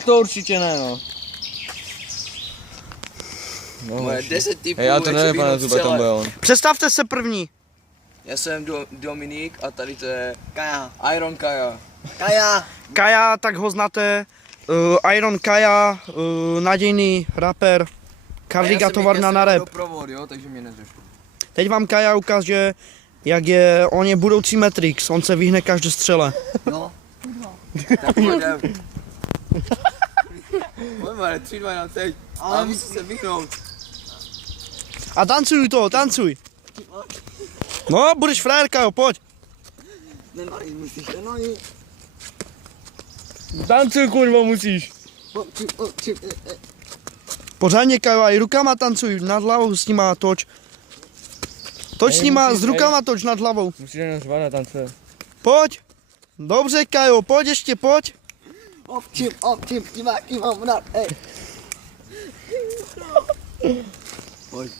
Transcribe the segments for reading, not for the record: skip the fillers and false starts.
To určitě ne, no. Moje 10 typů. Hej, já to nevím, pane Zube, tam byl on. Představte se první. Já jsem Dominik a tady to je Kaja. Iron Kaja. Kaja. Kaja, tak ho znáte. Iron Kaja, nadějný rapper. Karlíka továrna na rap. Doprovod, jo, takže mě neřeš. Teď vám Kaja ukáže, jak je, on je budoucí Matrix, on se vyhne každé střele. No. Tak pojďme. Pojďme, 3, 2, 1, teď. Ale musí se vyhnout. A tancuj to, tancuj. No, budeš frérka, jo, pojď. Nemalý, musíš nemalý. Tancuj, kurva, musíš. Pořádně, Kajo, a i rukama tancuj, nad hlavou s nima toč. Toč s nima, s rukama toč nad hlavou. Musíš jenom řvat na tance. Pojď. Dobře, Kajo, pojď ještě, pojď. Občím, diváky mám rád, hej. Pojď.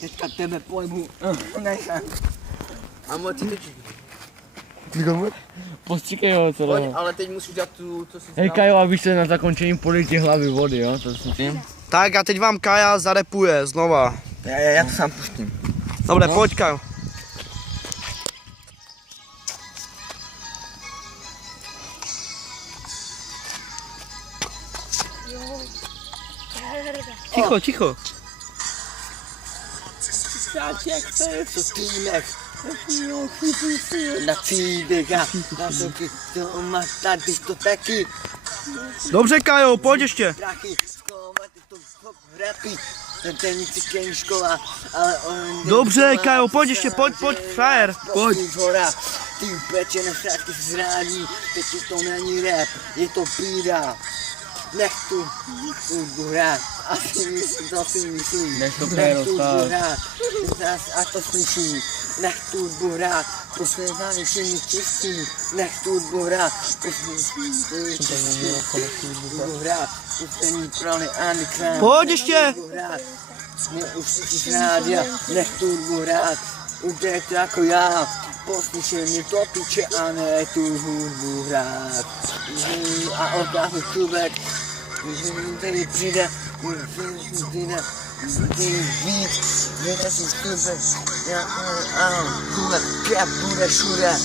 Teďka tebe pojmu. Nechám. A moc ty teď. Postříkej ho Pojď, celého. ale teď musíš dát tu, co si Hej Kajo, a víš se na zakončení politě hlavy vody, jo? To si tím? Tak a teď vám Kaja zarepuje znova. Já to sám pustím. Dobre, pojď, Kajo. Ticho, ticho. To týmek. Na příběha. Na to máš tady diskotéky. Dobře, Kajo, pojď ještě. Prachy, zkoumáte to rapy. To není cykení škola, ale on... Dobře, Kajo, pojď ještě, pojď, frajer. Pojď. Hora, ty pečené šátky zrání, teď to není rap, je to bída. Nech tu hrát, to si myslím. Nech to prerostat. A to slyší. Nech tu hrát, prostě závětší čistý. Nech tu hrát, hrát, prostě ní proli underground. Pojď ještě. Mě už z rádia, nech tu hrát, udělejte jako já. Poslyšej mi to piče a ne tu hudbu hrát. A oddáhnu klubek, tady přijde, víc, vyjde si z klubek, klubek, krep bude všude.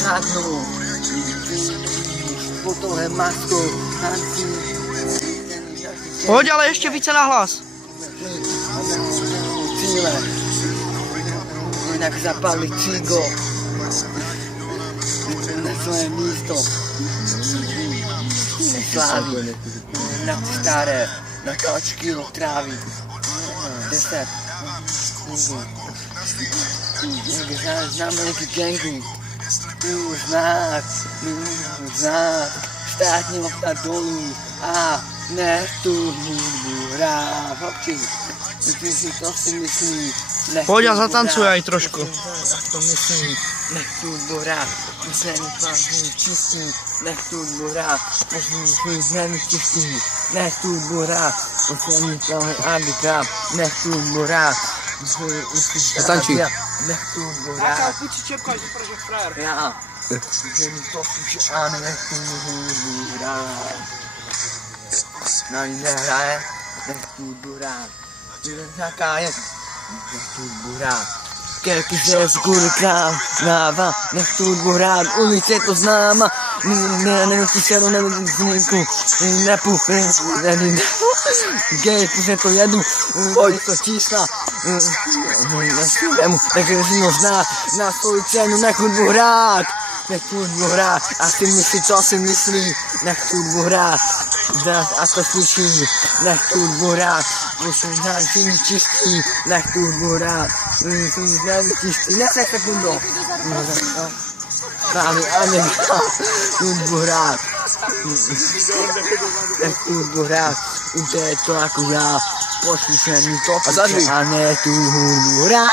Šátnu, po tohle maskou, tancí. Pojď, ale ještě více nahlas. Jinak zapali cigo na své místo. Sláví na staré, na kačky od trávy. 10. Někde znám velký gangu. Znát, státní okna dolů a nech tu hudbu hrát. Hopči, to si myslí. Pojď a zatancuj aj trošku. To myslí, nech tu hrát, musím plážný čistý, nech tu hrát, musím čistý, nech tu hrát, musím plážný underground, nech tu hrát, Zatančí. nech tu hrát, Pojď si čepka, že prže frajer. já, že mi to píče a nech tu hrát, na ní nehraje, nech tu hrát, jaká je, nech tu hrát. Kelky se z góry kráva, nech tu hudbu hrát, ulice to známa, nenutí se do nevzniku, nepu, gej, protože to jedu, pojď to čísla, nechci takže si ho znát, na svoji cenu nech hudbu hrát, nech tu hudbu hrát, a si myslí, co si myslí, nech tu hudbu hrát, a to slyší, nech tu hudbu hrát, musím znát, že ní čistý, nech tu hudbu hrát, musím znát, čistý, nech sekundo, právě a nech tu hudbu hrát, nech tu hudbu hrát, udělej to jako já, poslyšej mi to, a ne tu hudbu hrát.